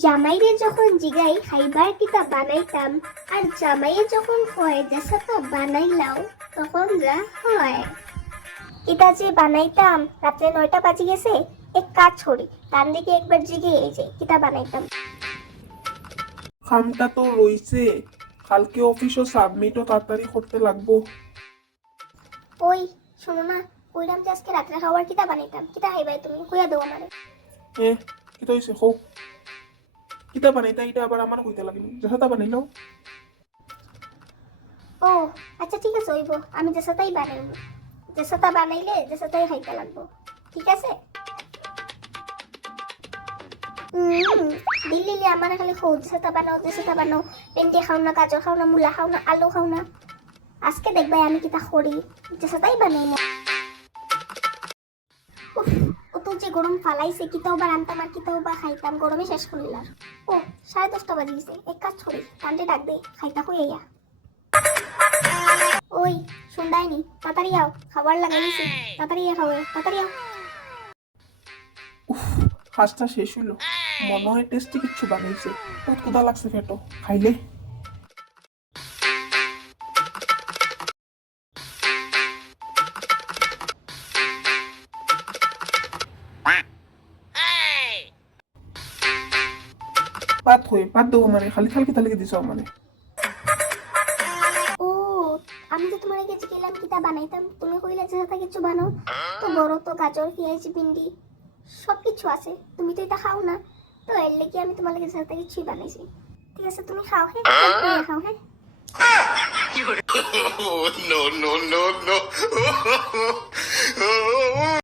জামাইরে যখন জিগাই খাইবার কিতা বানাইতাম আর জামাইয়ে যখন কয় দেশাতা বানাইলাও তখন যা হয় কিতা যে বানাইতাম রাত্রে 9টা বাজে গেছে এক কাজ করি তার দিকে একবার জিগে এই যে কিতা বানাইতাম খামটা তো রইছে, কালকে অফিসও সাবমিটও তাড়াতাড়ি করতে লাগবো। ওই শোনো না কইলাম যে আজকে রাত্রে খাবার কিতা বানাইতাম কিতা খাইবাই তুমি কইয়া দাও আমারে এ কি তো হইছে হোক, কিতা বানাইতা এটা আবার আমার কইতে লাগিল, যথাতা বানাইলাও। ও আচ্ছা ঠিক আছে হইব আমি দেশাতাই বানাইবো দেশাতা বানাইলে দেশাতাই খাইতে লাগবো ঠিক আছে দিল্লি আমার খালি খোঁজ দেশাতা বানাও পেন্টি খাও না গাজর খাও না মূলা খাও না আলু খাও না আজকে দেখবাই আমি কিতা করি দেশাতাই বানাইমো ও তো যে গরম ফালাইছে কিতাও বা রান্তাম আর কিতাও বা খাইতাম গরমে শেষ করিলার ও 10:30 বাজে গেছে এক কাজ করি কান্ডে ডাক দে খাইতা হইয়া ওই শুনদাইনি তাড়াতাড়ি আও খাবার লাগাইছি তাড়াতাড়ি খাও তাড়াতাড়ি আও কাজটা শেষ হইলো, মনে হয় টেস্টি কিচ্ছু বানাইছে, বহুত ক্ষুধা লাগছে ফেটো খাইলে। বাদ দেবো মানে খালি খালকে তালিকে দিছো আমারে। ও আমি তো তোমার কাছে গেলাম কিতা বানাইতাম তুমি কইলা যে হাতে কিছু বানাও তো বড় তো গাজর পেঁয়াজ ভিন্ডি সব কিছু আছে তুমি তো এটা খাও না তো এর লাগি আমি তোমার কাছে হাতে কিছু বানাইছি ঠিক আছে তুমি খাও হ্যাঁ খাও হ্যাঁ no, no, no, no.